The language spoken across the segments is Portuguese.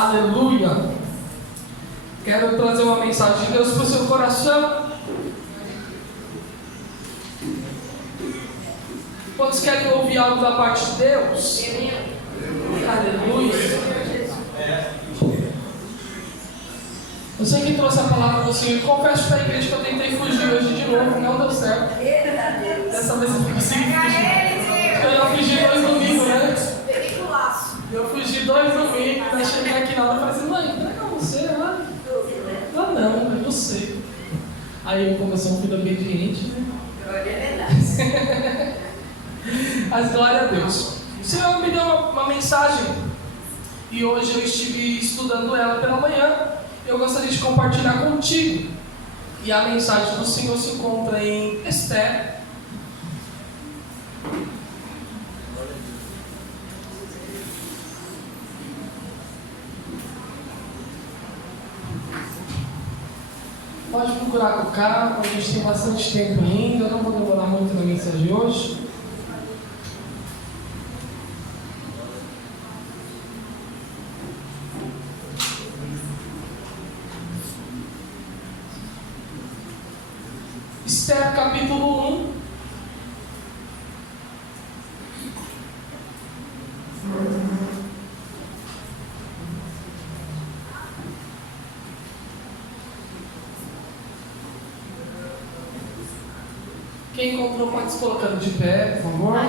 Aleluia! Quero trazer uma mensagem de Deus para o seu coração. Quantos querem ouvir algo da parte de Deus? Aleluia! Eu sei que trouxe a palavra do Senhor. Confesso para a igreja que eu tentei fugir hoje de novo, não deu certo. Dessa vez eu consegui fugir. Eu já fugi 2 domingos, né? Eu fugi 2 domingos, daí cheguei aqui na hora e falei assim: mãe, não é com você, né? Não, é você. Aí eu comecei um filho obediente, né? Mas glória a Deus. O Senhor me deu uma mensagem e hoje eu estive estudando ela pela manhã. Eu gostaria de compartilhar contigo. E a mensagem do Senhor se encontra em Esther. Pode procurar com calma, a gente tem bastante tempo ainda, eu não vou demorar muito na mensagem de hoje. Esther capítulo 1. Quem encontrou pode se colocando de pé, por favor.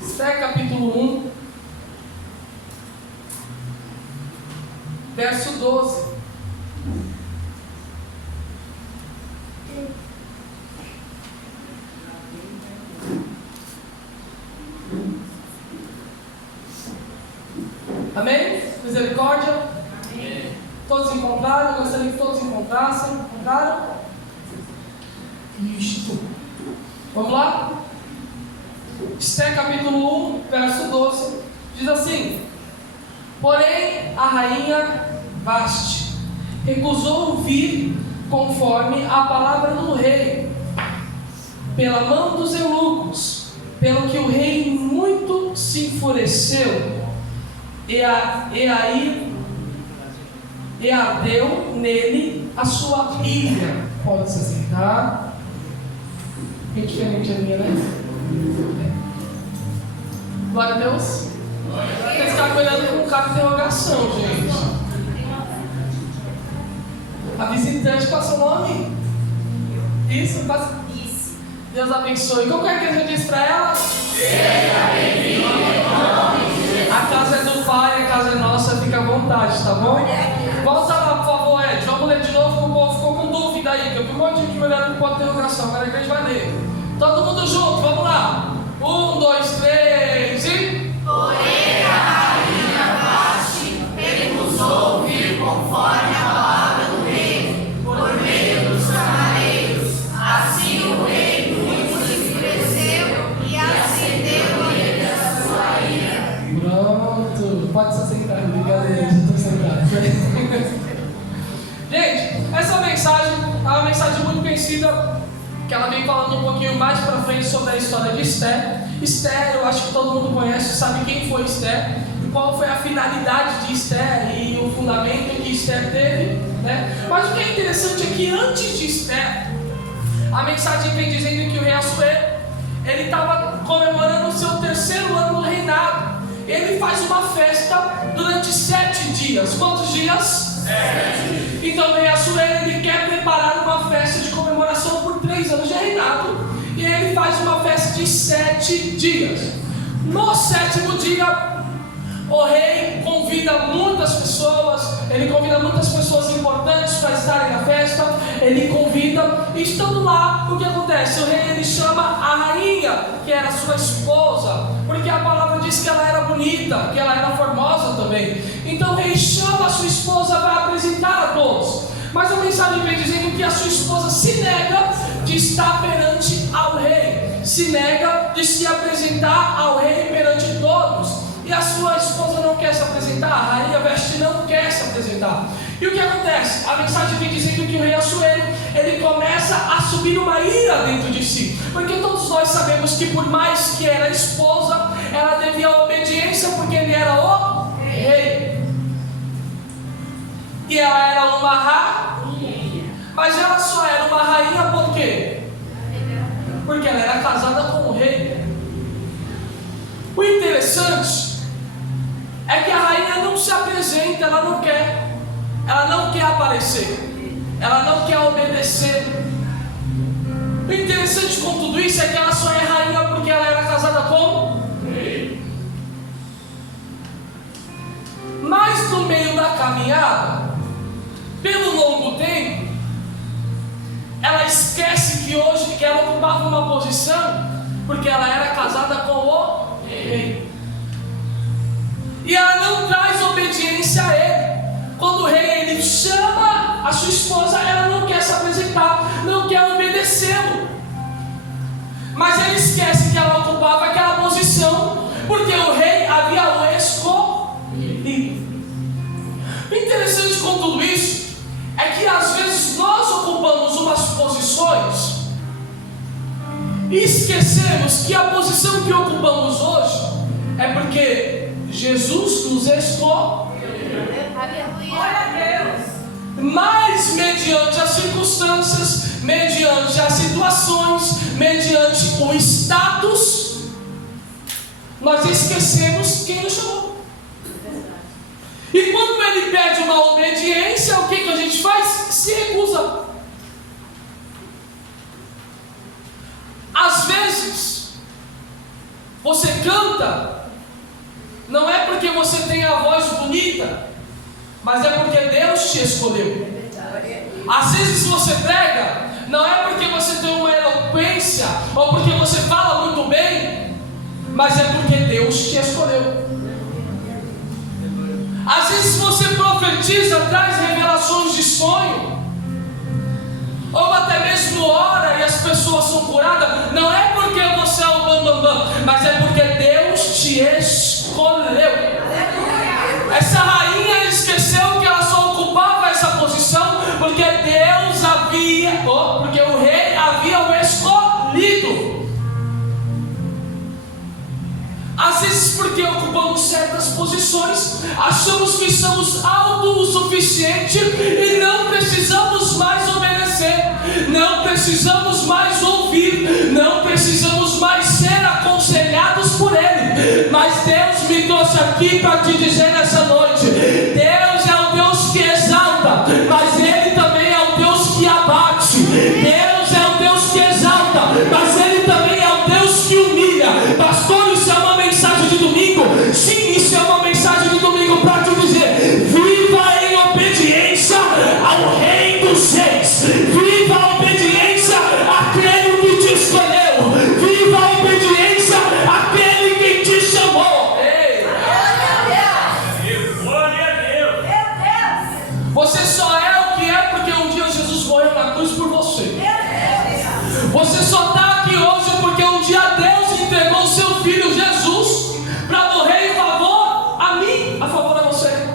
Esther capítulo 1, verso 12. Amém? Misericórdia? Amém. Todos encontraram? Eu gostaria que todos encontrassem. Encontraram? Isto. Vamos lá? Esther capítulo 1, verso 12. Diz assim: porém a rainha Vaste recusou vir conforme a palavra do rei, pela mão dos eunucos, pelo que o rei muito se enfureceu. E ardeu nele a sua ira. Pode se assentar. Bem diferente a minha, né? Glória a Deus. Você está olhando com cara de interrogação, gente. A visitante, qual é o seu nome? Isso, isso. Deus abençoe. Como é que a gente diz para ela? Seja bem-vinda. A casa é do Pai, a casa é nossa, fica à vontade, tá bom? Volta lá, por favor, Ed. Vamos ler de novo, que o povo ficou com dúvida aí, que eu vi um monte de gente me olhando com ponto de interrogação. Agora a gente vai ler. Todo mundo junto, vamos lá. 1, 2, 3 e... Porém a rainha Vaste recusou vir conforme a palavra do rei, por meio dos camareiros. Assim o rei muito se enfureceu e acendeu nele a sua ira. Pronto, pode se sentar, brincadeira, já estou sentado. Gente, essa mensagem é uma mensagem muito conhecida, que ela vem falando um pouquinho mais para frente sobre a história de Esther. Esther, eu acho que todo mundo conhece, sabe quem foi Esther, e qual foi a finalidade de Esther e o fundamento que Esther teve, né? Mas o que é interessante é que antes de Esther, a mensagem vem dizendo que o rei Assuero, ele estava comemorando o seu 3º ano no reinado. Ele faz uma festa durante 7 dias. Quantos dias? 7. Então o rei Assuero, ele quer preparar uma festa de comemoração por 3 anos de reinado. E ele faz uma festa de 7 dias. No 7º dia, o rei convida muitas pessoas. Ele convida muitas pessoas importantes para estarem na festa. Ele convida, e estando lá, o que acontece? O rei, ele chama a rainha, que era sua esposa, porque a palavra diz que ela era bonita, que ela era formosa também. Então o rei chama a sua esposa para apresentar a todos. Mas a mensagem vem dizendo que a sua esposa se nega de estar perante ao rei, se nega de se apresentar ao rei perante todos. E a sua esposa não quer se apresentar, a rainha Vaste não quer se apresentar. E o que acontece? A mensagem vem dizendo que o rei Assuero, ele começa a subir uma ira ira dentro de si, porque todos nós sabemos que por mais que era esposa, ela devia obediência porque ele era o rei. E ela era uma rainha, mas ela só era uma rainha por quê? Porque ela era casada com o rei. O interessante é que a rainha não se apresenta, ela não quer aparecer, ela não quer obedecer. O interessante com tudo isso é que ela só é rainha porque ela era casada com o rei. Mas no meio da caminhada, pelo longo tempo, ela esquece que hoje que ela ocupava uma posição porque ela era casada com o rei. E ela não traz obediência a ele. Quando o rei ele chama a sua esposa, ela não quer se apresentar, não quer obedecê-lo. Mas ela esquece que ela ocupava aquela posição porque o rei havia o escolhido. O interessante com tudo isso é que às vezes nós ocupamos umas posições e esquecemos que a posição que ocupamos hoje é porque Jesus nos escolheu. Glória a Deus. Mas mediante as circunstâncias, mediante as situações, mediante o status, nós esquecemos quem nos chamou. E quando ele pede uma obediência, o que a gente faz? Se recusa. Às vezes, você canta, não é porque você tem a voz bonita, mas é porque Deus te escolheu. Às vezes você prega, não é porque você tem uma eloquência, ou porque você fala muito bem, mas é porque Deus te escolheu. Às vezes você profetiza, traz revelações de sonho, ou até mesmo ora e as pessoas são curadas, não é porque você é o bambambam, mas é porque Deus te escolheu. Essa rainha esqueceu que ela só ocupava essa posição porque Deus havia, porque o rei havia o escolhido. Às vezes, porque ocupamos certas posições, achamos que somos alto o suficiente e não precisamos mais obedecer, não precisamos mais ouvir, não precisamos mais ser aconselhados por Ele. Mas Deus me trouxe aqui para te dizer nessa noite: Deus é o Deus que exalta, mas Ele também é o Deus que abate. Deus é o Deus que exalta, mas Ele também é o Deus que humilha. Pastor, isso é uma mensagem de domingo? Sim, isso é uma mensagem de domingo para te dizer: viva em obediência ao Rei dos Reis, viva a obediência àquele que te escolheu, viva a obediência àquele que te chamou. Ei. Glória a Deus. Você só é o que é porque um dia Jesus morreu na cruz por você. Você só está aqui hoje porque um dia Deus entregou o seu filho Jesus para morrer em favor a mim, a favor a você.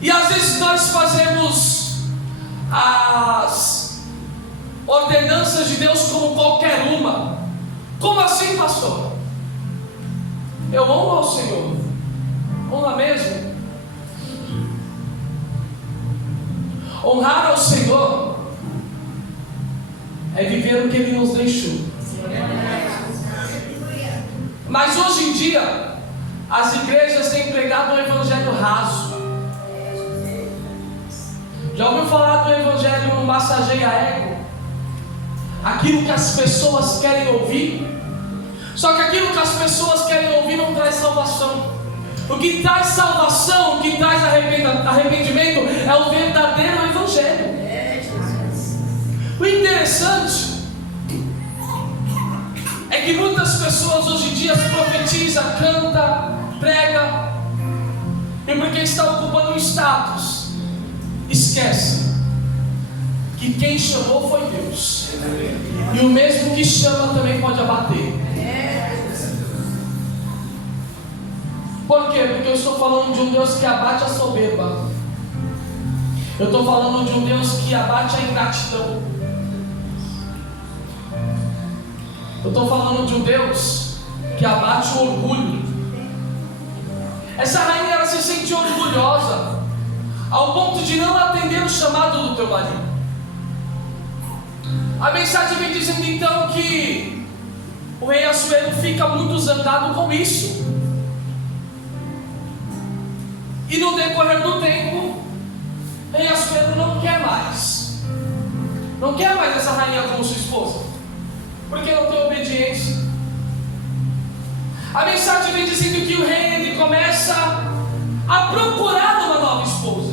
E às vezes nós fazemos as ordenanças de Deus como qualquer uma. Como assim, pastor? Eu honro ao Senhor. Honra mesmo? Honrar ao Senhor é viver o que Ele nos deixou. Mas hoje em dia, as igrejas têm pregado um evangelho raso. Já ouviu falar do evangelho massageia ego? Aquilo que as pessoas querem ouvir. Só que aquilo que as pessoas querem ouvir não traz salvação. O que traz salvação, o que traz arrependimento é o verdadeiro evangelho. O interessante é que muitas pessoas hoje em dia profetizam, canta, prega, e porque está ocupando um status, esquece que quem chamou foi Deus, e o mesmo que chama também pode abater. Por quê? Porque eu estou falando de um Deus que abate a soberba. Eu estou falando de um Deus que abate a ingratidão. Eu estou falando de um Deus que abate o orgulho. Essa rainha, ela se sente orgulhosa ao ponto de não atender o chamado do teu marido. A mensagem vem dizendo então que o rei Assuero fica muito zangado com isso. E no decorrer do tempo, o rei Assuero não quer mais essa rainha como sua esposa, porque não tem obediência. A mensagem vem dizendo que o rei, ele começa a procurar uma nova esposa.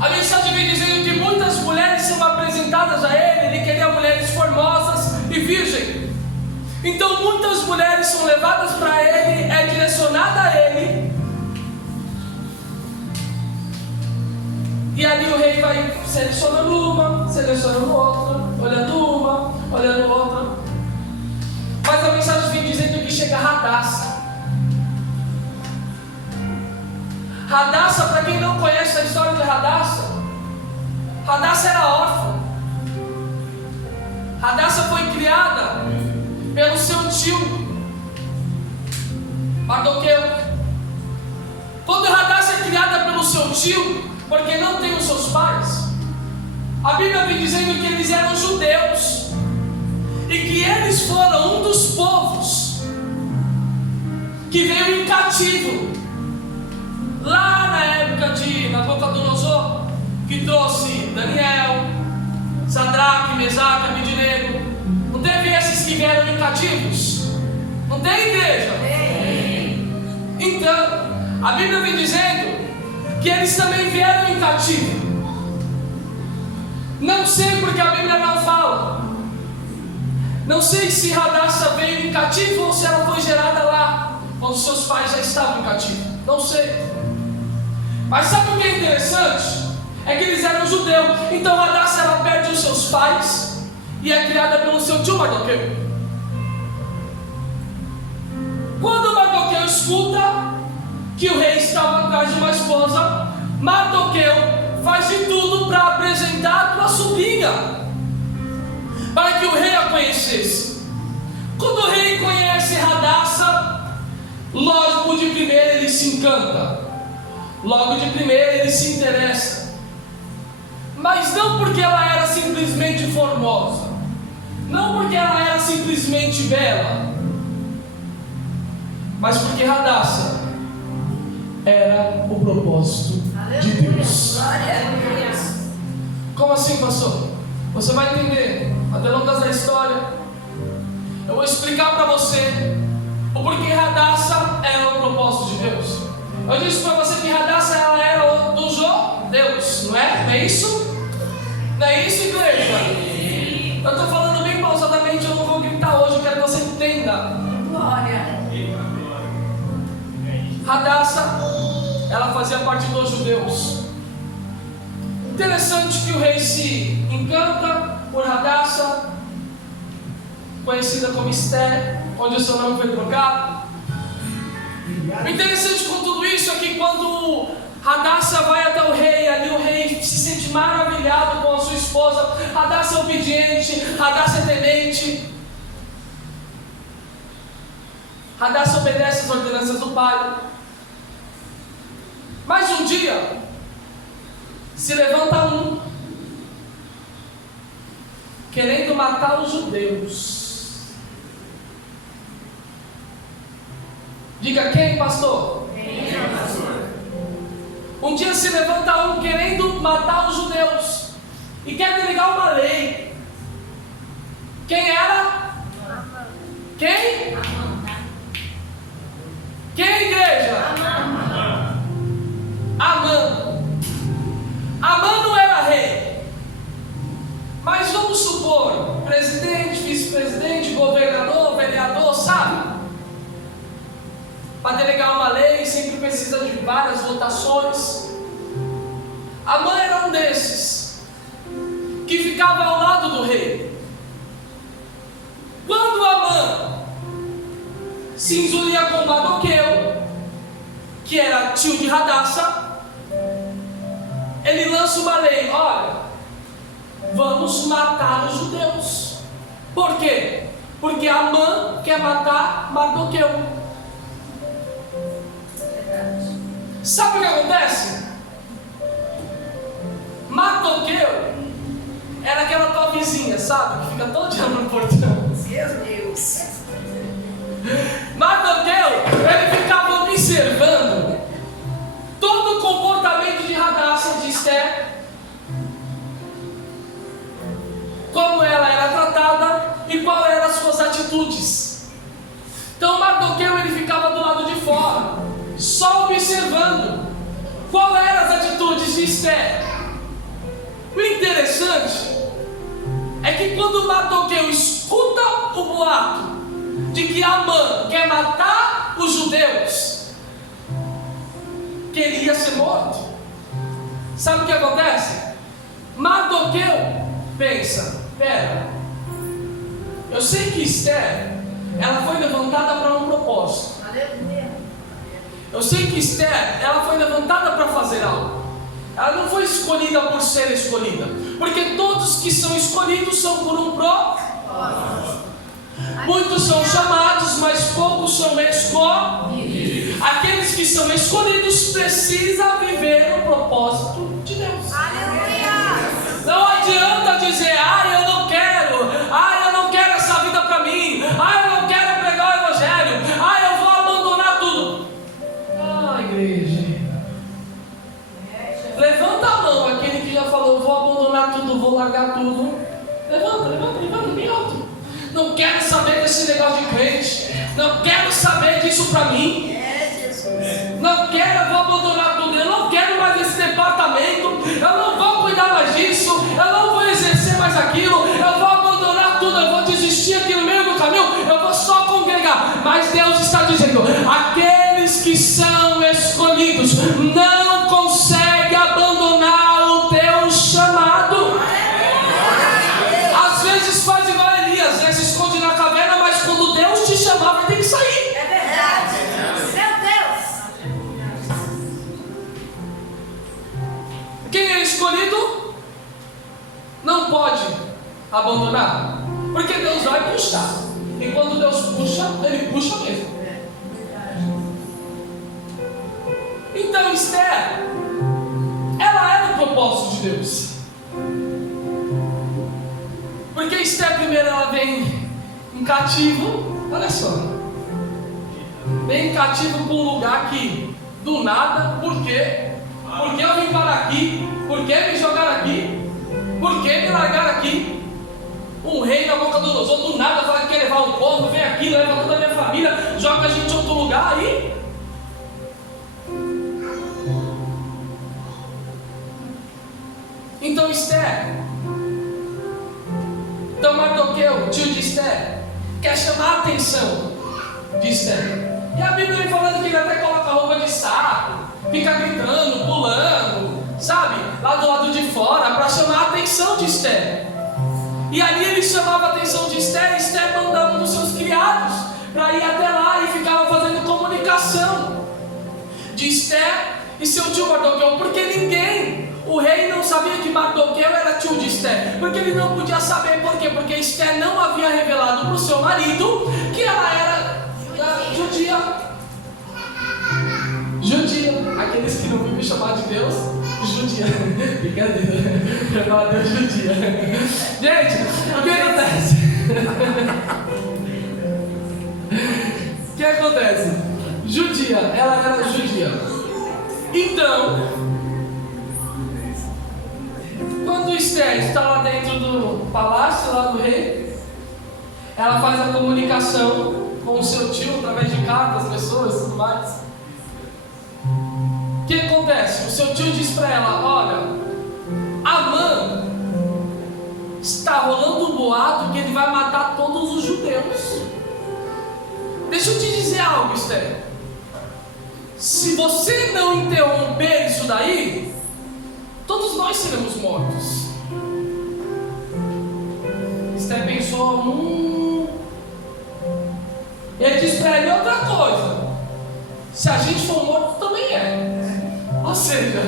A mensagem vem dizendo que muitas mulheres são apresentadas a ele queria mulheres formosas e virgens. Então muitas mulheres são levadas para ele, é direcionada a ele. E ali o rei vai selecionando uma, selecionando outra, olhando uma, olhando outra. Mas a mensagem vem dizendo que chega Radassa. Radassa, para quem não conhece a história de Radassa, Radassa era órfã. Radassa foi criada pelo seu tio Mardoqueu. Quando Radassa é criada pelo seu tio, porque não tem os seus pais, a Bíblia vem dizendo que eles eram judeus e que eles foram um dos povos que veio em cativo lá na época de Nabucodonosor, que trouxe Daniel, Sadraque, Mesaque, Abednego. Não teve esses que vieram em cativos? Não tem, igreja? Então, a Bíblia vem dizendo que eles também vieram em cativo. Não sei porque a Bíblia não fala. Não sei se Radassa veio em cativo ou se ela foi gerada lá, quando seus pais já estavam em cativo. Não sei. Mas sabe o que é interessante? É que eles eram judeus. Então Radassa, ela perde os seus pais e é criada pelo seu tio Mardoqueu. Quando Mardoqueu escuta que o rei estava atrás de uma esposa, Mardoqueu faz de tudo para apresentar a tua sobrinha, para que o rei a conhecesse. Quando o rei conhece Radassa, logo de primeira ele se encanta, logo de primeira ele se interessa. Mas não porque ela era simplesmente formosa, não porque ela era simplesmente bela, mas porque Radassa era o propósito de Deus. Como assim, pastor? Você vai entender até longas da história. Eu vou explicar para você o porquê Radassa era o propósito de Deus. Eu disse para você que Radassa, ela era o do Deus, não é? Não é isso? Não é isso, igreja? Eu estou falando bem pausadamente, eu não vou gritar hoje, eu quero que você entenda. Glória. Radassa, ela fazia parte dos judeus. Interessante que o rei se encanta por Radassa, conhecida como Esther, onde o seu nome foi trocado. O interessante com tudo isso é que quando Radassa vai até o rei, ali o rei se sente maravilhado com a sua esposa. Radassa é obediente, Radassa é temente, Radassa obedece às ordenanças do pai. Mas um dia se levanta um querendo matar os judeus. Diga quem, pastor? Quem é, pastor? Um dia se levanta um querendo matar os judeus e quer delegar uma lei. Quem era? Quem? Quem, igreja? Amã. Amã não era rei, mas vamos supor, presidente, vice-presidente, governador, vereador, sabe? Para delegar uma lei sempre precisa de várias votações. Amã era um desses que ficava ao lado do rei. Quando Amã se insulia com Mardoqueu, que era tio de Radassa, ele lança uma lei: olha, vamos matar os judeus. Por quê? Porque Amã quer matar Mardoqueu. Sabe o que acontece? Mardoqueu era aquela tua vizinha, sabe? Que fica todo dia no portão. Meu Deus. Mardoqueu, ele ficava observando todo o comportamento de Hadassah, de Esther, como ela era tratada e qual eram as suas atitudes. Então Mardoqueu, ele ficava do lado de fora, só observando qual eram as atitudes de Esther. O interessante é que quando Mardoqueu escuta o boato de que Amã quer matar os judeus, queria ser morto, sabe o que acontece? Mardoqueu pensa: pera, eu sei que Esther, ela foi levantada para um propósito. Eu sei que Esther, ela foi levantada para fazer algo. Ela não foi escolhida por ser escolhida, porque todos que são escolhidos são por um propósito. Muitos são chamados, mas poucos são escolhidos. Aqueles que são escolhidos precisam viver o propósito de Deus. Não adianta dizer: eu não quero essa vida para mim, eu não quero pregar o evangelho, eu vou abandonar tudo. Igreja, levanta a mão aquele que já falou: vou abandonar tudo, vou largar tudo. Levanta bem alto. Não quero saber desse negócio de crente, não quero saber disso para mim. Não quero, eu vou abandonar tudo. Eu não quero mais esse departamento, eu não vou cuidar mais disso, eu não vou exercer mais aquilo, eu vou abandonar tudo, eu vou desistir aqui no meio do caminho, eu vou só congregar. Mas Deus está dizendo: aqueles que são escolhidos não conseguem abandonar o teu chamado. Às vezes faz igual a Elias, né? Se esconde na caverna, mas quando Deus te chamar, vai ter que sair. É verdade. Quem é escolhido não pode abandonar, porque Deus vai puxar. E quando Deus puxa, Ele puxa mesmo. Então Esther, ela era o propósito de Deus. Porque Esther, primeiro, ela vem em cativo. Olha só, vem em cativo para um lugar que do nada. Por quê? Por que eu vim parar aqui? Por que me jogaram aqui? Por que me largaram aqui? Um rei na boca do outro, do nada fala que quer levar um povo, vem aqui, leva toda a minha família, joga a gente em outro lugar aí. Então Mardoqueu, tio de Esther, quer chamar a atenção de Esther. E a Bíblia vem falando que ele até coloca roupa de saco, fica gritando, pulando, sabe, lá do lado de fora, para chamar a atenção de Esther. E ali ele chamava a atenção de Esther. Esther mandava um dos seus criados para ir até lá e ficava fazendo comunicação de Esther e seu tio Mardoqueu, porque o rei não sabia que Mardoqueu era tio de Esther, porque ele não podia saber. Por quê? Porque Esther não havia revelado para o seu marido que ela era judia. Aqueles que não vivem chamar de Deus, judia. Brincadeira, eu falo Deus judia. Gente, o que acontece? O que acontece? Judia, ela era judia. Então, quando Esther está lá dentro do palácio, lá do rei, ela faz a comunicação com o seu tio através de cartas, pessoas e tudo mais. O que acontece? O seu tio diz para ela: olha, Amã está rolando um boato que ele vai matar todos os judeus. Deixa eu te dizer algo, Esther. Se você não interromper isso daí, todos nós seremos mortos. Esther pensou: Ele diz para ele outra coisa: se a gente for morto, também é. Ou seja,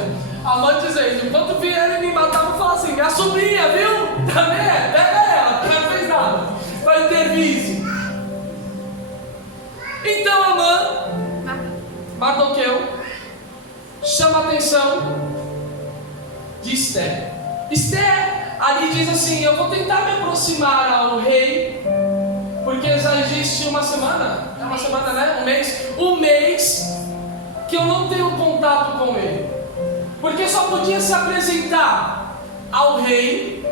Amã dizendo: enquanto vierem me matar, vou falar assim: minha sobrinha, viu? Também é, pega ela, não fez nada. Mardoqueu chama a atenção de Esther. Esther ali diz assim: eu vou tentar me aproximar ao rei, porque já existe uma semana, né? Um mês que eu não tenho contato com ele, porque só podia se apresentar ao rei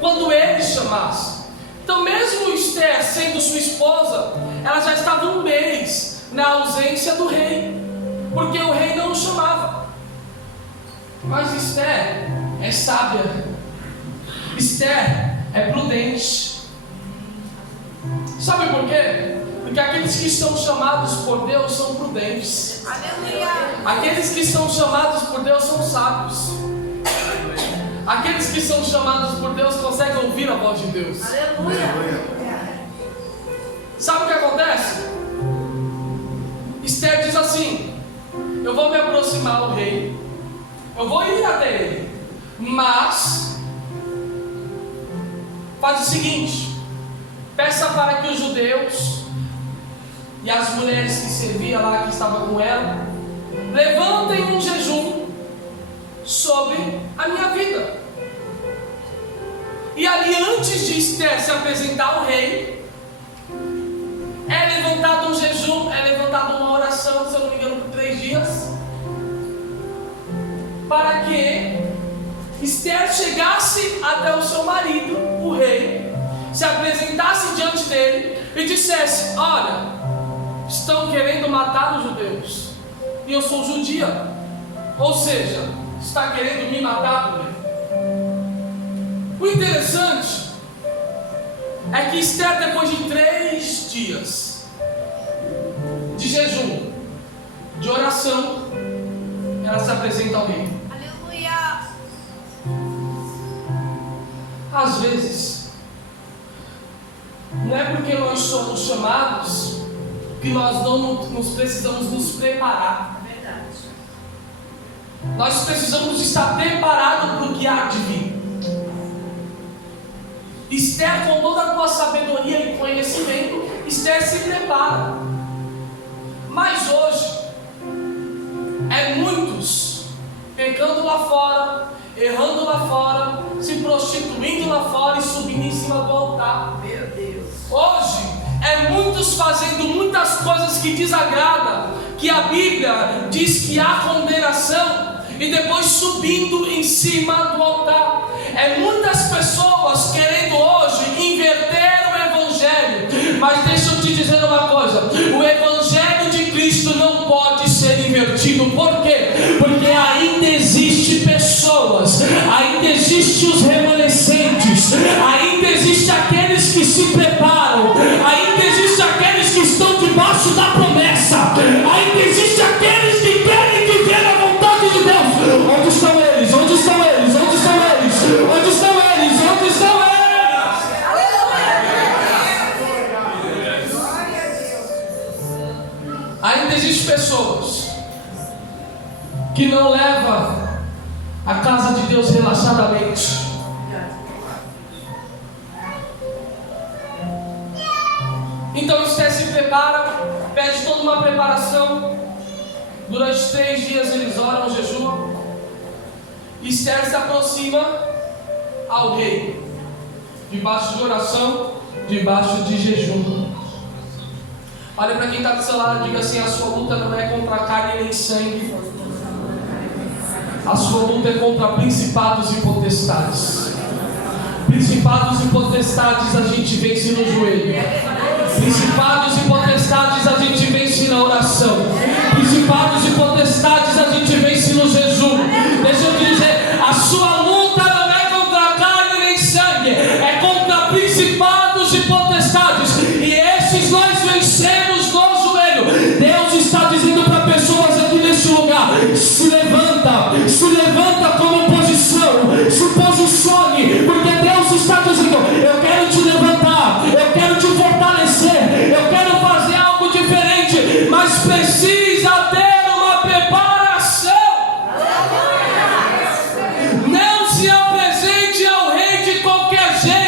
quando ele chamasse. Então, mesmo Esther sendo sua esposa, ela já estava um mês na ausência do rei, porque o rei não o chamava. Mas Esther é sábia, Esther é prudente. Sabe por quê? Porque aqueles que estão chamados por Deus são prudentes. Aleluia. Aqueles que são chamados por Deus são sábios. Aqueles que são chamados por Deus conseguem ouvir a voz de Deus. Aleluia. Sabe o que acontece? Esther diz assim: eu vou me aproximar ao rei, eu vou ir até ele, mas faz o seguinte: peça para que os judeus e as mulheres que serviam lá, que estavam com ela, levantem um jejum sobre a minha vida. E ali, antes de Esther se apresentar ao rei, é levantado um jejum, é levantada uma oração, se eu não me engano, por 3 dias, para que Esther chegasse até o seu marido, o rei, se apresentasse diante dele e dissesse: olha, estão querendo matar os judeus, e eu sou judia, ou seja, está querendo me matar por ele. O interessante é que Esther, depois de 3 dias de jejum, de oração, ela se apresenta ao rei. Aleluia. Às vezes, não é porque nós somos chamados que nós não nos precisamos nos preparar. Verdade. Nós precisamos estar preparados para o que há de vir. Esther, com toda a tua sabedoria e conhecimento, Esther se prepara. Mas hoje, é muitos pecando lá fora, errando lá fora, se prostituindo lá fora e subindo em cima do altar. Meu Deus. Hoje, é muitos fazendo muitas coisas que desagradam, que a Bíblia diz que há condenação, e depois subindo em cima do altar. É muitas pessoas querendo hoje inverter o Evangelho. Mas deixa eu te dizer uma coisa: o Evangelho de Cristo não pode ser invertido. Por quê? Porque ainda existe pessoas, ainda existe os remanescentes, ainda existe aqueles que se preparam, ainda existe aqueles que estão debaixo da promessa, ainda existe aqueles que querem viver a vontade de Deus. Onde estão eles? Onde estão eles? Onde estão eles? Onde estão eles? Onde estão eles? Ainda existem pessoas que não levam a casa de Deus relaxadamente. Então Esther se prepara, pede toda uma preparação. Durante 3 dias eles oram, jejuam. Esther se aproxima ao rei, debaixo de oração, debaixo de jejum. Olha para quem está do seu lado e diga assim: a sua luta não é contra carne nem sangue, a sua luta é contra principados e potestades. Principados e potestades a gente vence no joelho. Principados e potestades a gente vence na oração. Principados e potestades a gente vence no jejum. Deixa eu dizer, a sua luta não é contra carne nem sangue, é contra principados e potestades. E esses nós vencemos no joelho. Deus está dizendo para pessoas aqui neste lugar: se levanta como oposição, se posicione, porque Deus está dizendo: eu quero te levantar, eu quero te fortalecer, eu quero fazer algo diferente, mas precisa ter uma preparação. Não se apresente ao rei de qualquer jeito.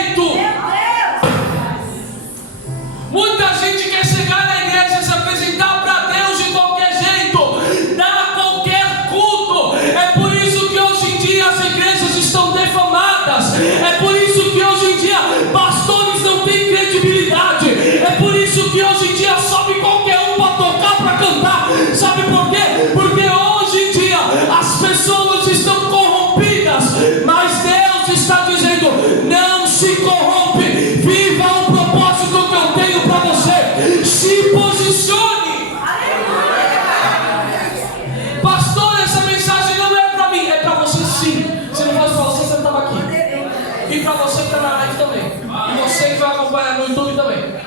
E para você que está na live também. E você que vai acompanhar no YouTube também.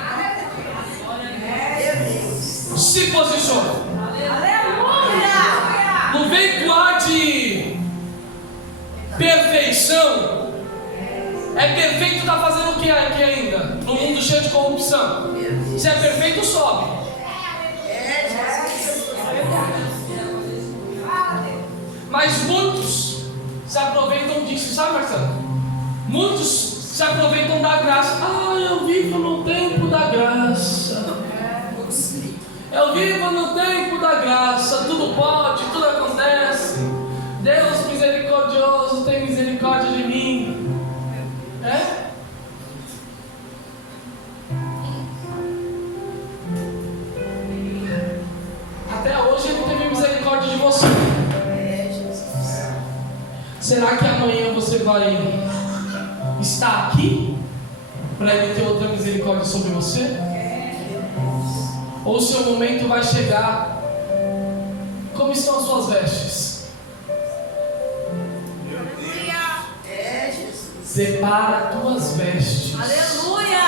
Se posiciona. Não vem com ar de perfeição. É perfeito, está fazendo o que aqui ainda? No mundo cheio de corrupção. Se é perfeito, sobe. Mas muitos se aproveitam disso, sabe, Marcelo? Muitos se aproveitam da graça. Ah, eu vivo no tempo da graça. Eu vivo no tempo da graça. Tudo pode, tudo acontece. Deus misericordioso tem misericórdia de mim. É? Até hoje ele teve misericórdia de você. Será que amanhã você vai estar aqui para ele ter outra misericórdia sobre você? Ou o seu momento vai chegar? Como estão as suas vestes? Separa as tuas vestes. Aleluia!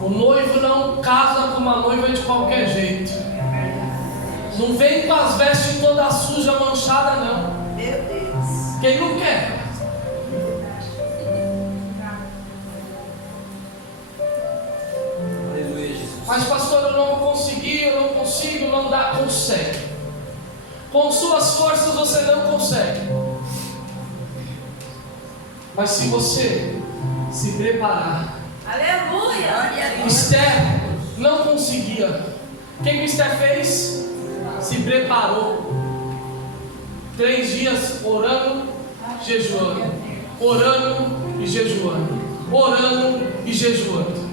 O noivo não casa com uma noiva de qualquer jeito. Não vem com as vestes todas sujas, manchadas, não. Meu Deus. Quem não quer? Aleluia, Jesus. Mas pastor, eu não consegui, eu não consigo, não dá, consegue. Com suas forças você não consegue. Mas se você se preparar. Aleluia! Esther não conseguia. O que Esther fez? Se preparou. 3 dias orando, jejuando. Orando e jejuando. Orando e jejuando.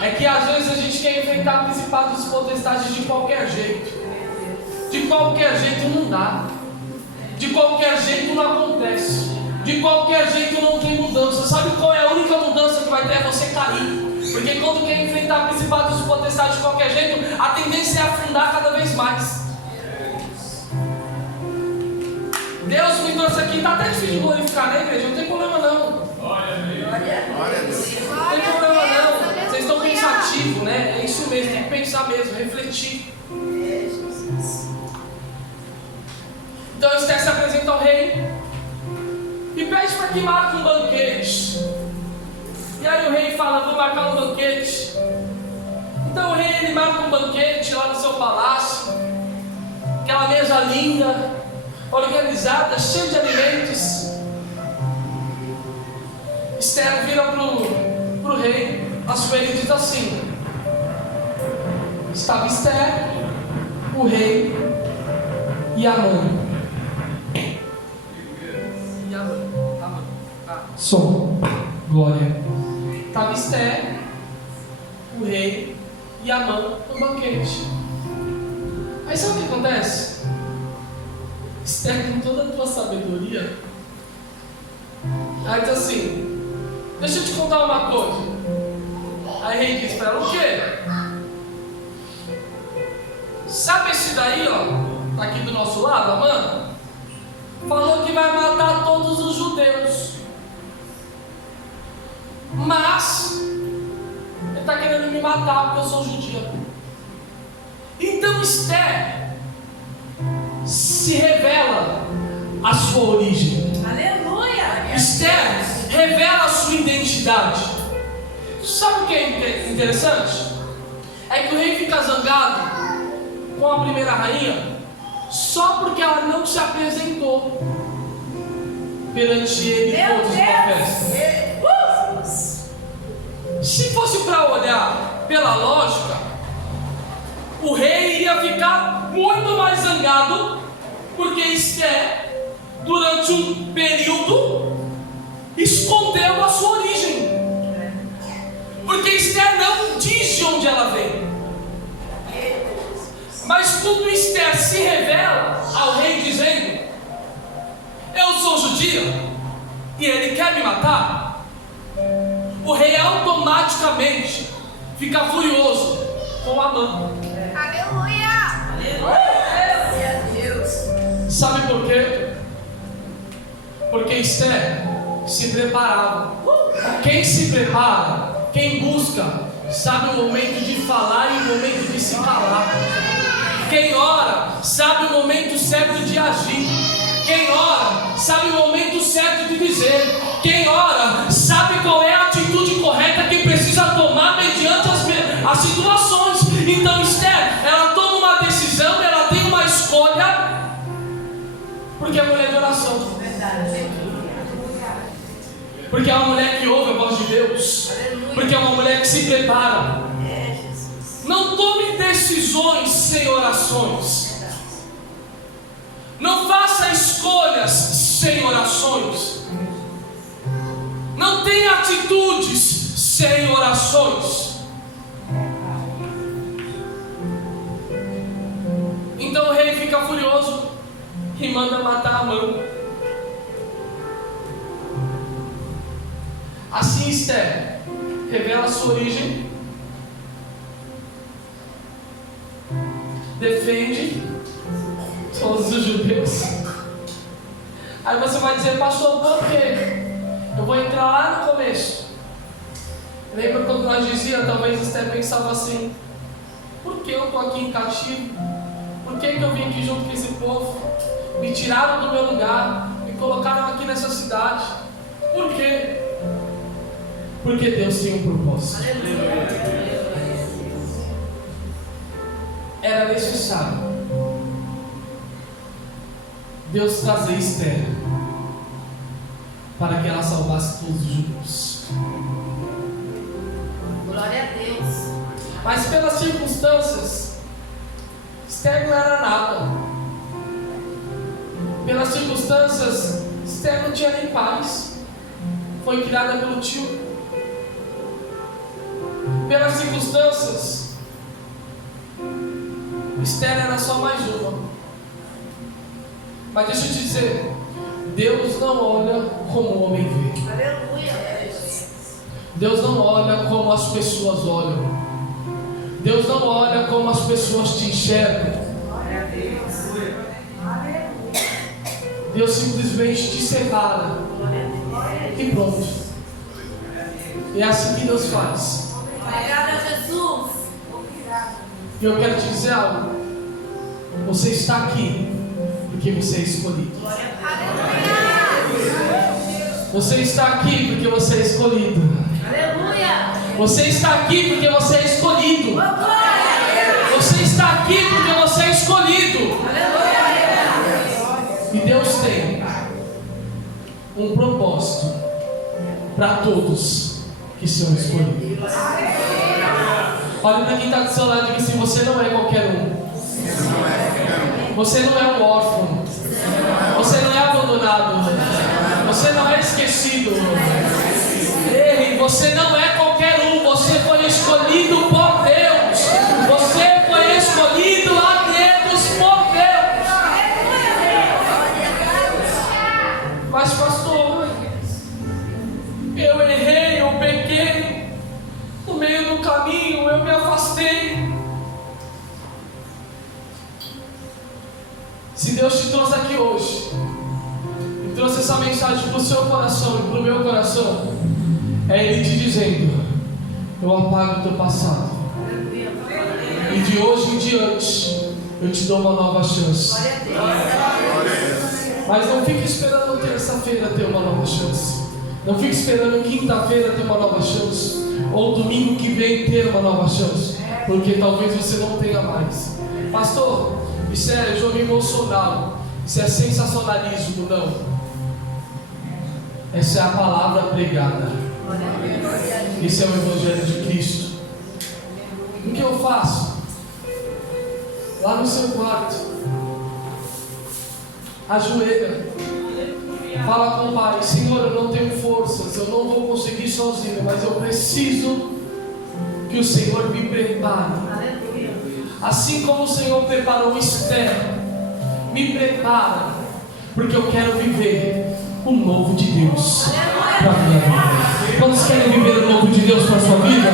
É que às vezes a gente quer enfrentar principados e potestades de qualquer jeito. De qualquer jeito não dá. De qualquer jeito não acontece. De qualquer jeito não tem mudança. Sabe qual é a única mudança que vai ter? É você cair. Porque quando quer enfrentar principados e potestades de qualquer jeito, a tendência é afundar cada vez mais. Deus me trouxe aqui, está até difícil de glorificar, né, igreja? Não tem problema não. Glória a Deus. Não tem problema não. Vocês estão pensativos, né? É isso mesmo, tem que pensar mesmo, refletir. Então Esther se apresenta ao rei e pede para que marque um banquete. E aí o rei fala, vou marcar um banquete. Então o rei ele marca um banquete lá no seu palácio. Aquela mesa linda, organizada, cheia de alimentos. Esther vira pro rei, ajoelha e diz assim: estava Esther, o rei e Amã. Som, glória. Estava Esther, o rei e Amã no banquete. Aí sabe o que acontece? Esther, com toda a tua sabedoria, ela diz assim: deixa eu te contar uma coisa. Aí o rei diz para ela: o quê? Sabe esse daí, ó, tá aqui do nosso lado, Amã? Falou que vai matar todos os judeus. Mas ele está querendo me matar porque eu sou judia. Então Esther se revela a sua origem. Aleluia! Esther revela a sua identidade. Sabe o que é interessante? É que o rei fica zangado com a primeira rainha só porque ela não se apresentou perante ele todos os profetas. Se fosse para olhar pela lógica, o rei iria ficar muito mais zangado, porque Esther, durante um período, escondeu a sua origem. Porque Esther não diz de onde ela vem. Mas quando Esther se revela ao rei dizendo: eu sou judia e ele quer me matar, o rei automaticamente fica furioso com Amã. Aleluia! Aleluia! Deus! Sabe por quê? Porque Esther se preparava. Quem se prepara, quem busca, sabe o momento de falar e o momento de se calar. Quem ora, sabe o momento certo de agir. Quem ora, sabe o momento certo de dizer. Quem ora, sabe qual é a atitude correta que precisa tomar mediante as situações. Então Esther, ela toma uma decisão, ela tem uma escolha, porque é mulher de oração. Porque é uma mulher que ouve a voz de Deus. Porque é uma mulher que se prepara. Não tome decisões sem orações. Não faça escolhas sem orações. Não tenha atitudes sem orações. Então o rei fica furioso e manda matar Amã. Assim Esther revela a sua origem, defende todos os judeus. Aí você vai dizer, pastor, por quê? Eu vou entrar lá no começo. Lembra quando nós dizíamos, talvez Esther pensava assim, por que eu estou aqui em cativo? Por que eu vim aqui junto com esse povo? Me tiraram do meu lugar, me colocaram aqui nessa cidade. Por quê? Porque Deus tem um propósito. Era necessário Deus trazer Esther para que ela salvasse todos os judeus. Glória a Deus. Mas pelas circunstâncias, Esther não era nada. Pelas circunstâncias, Esther não tinha nem paz. Foi criada pelo tio. Pelas circunstâncias, Esther era só mais uma. Mas deixa eu te dizer, Deus não olha como o homem vê. Aleluia. Deus não olha como as pessoas olham. Deus não olha como as pessoas te enxergam. Deus simplesmente te separa e pronto. É assim que Deus faz. Obrigada, Jesus. E eu quero te dizer algo. Você está aqui porque você é escolhido. Você está aqui porque você é escolhido. Aleluia. Você está aqui porque você é escolhido. Você está aqui porque você é escolhido. E Deus tem um propósito para todos que são escolhidos. Olha para quem está do seu lado e diga assim: você não é qualquer um. Você não é um órfão. Você não é abandonado. Você não é esquecido. Ei, você não é qualquer um. Você foi escolhido por Deus. Você foi escolhido a Deus por Deus. Mas pastor, eu errei, eu pequei. No meio do caminho eu me afastei. Se Deus te trouxe aqui hoje e trouxe essa mensagem para o seu coração e para o meu coração, é Ele te dizendo: eu apago o teu passado e de hoje em diante eu te dou uma nova chance. Mas não fique esperando terça-feira ter uma nova chance. Não fique esperando quinta-feira ter uma nova chance, ou domingo que vem ter uma nova chance, porque talvez você não tenha mais. Pastor, isso é jogo emocional, isso é sensacionalismo. Não. Essa é a palavra pregada. Esse é o Evangelho de Cristo. O que eu faço? Lá no seu quarto, ajoelha, fala com o Pai: Senhor, eu não tenho forças, eu não vou conseguir sozinho, mas eu preciso que o Senhor me prepare. Assim como o Senhor preparou Esther, me prepara, porque eu quero viver o novo de Deus para a minha vida. Quantos querem viver o novo de Deus para a sua vida?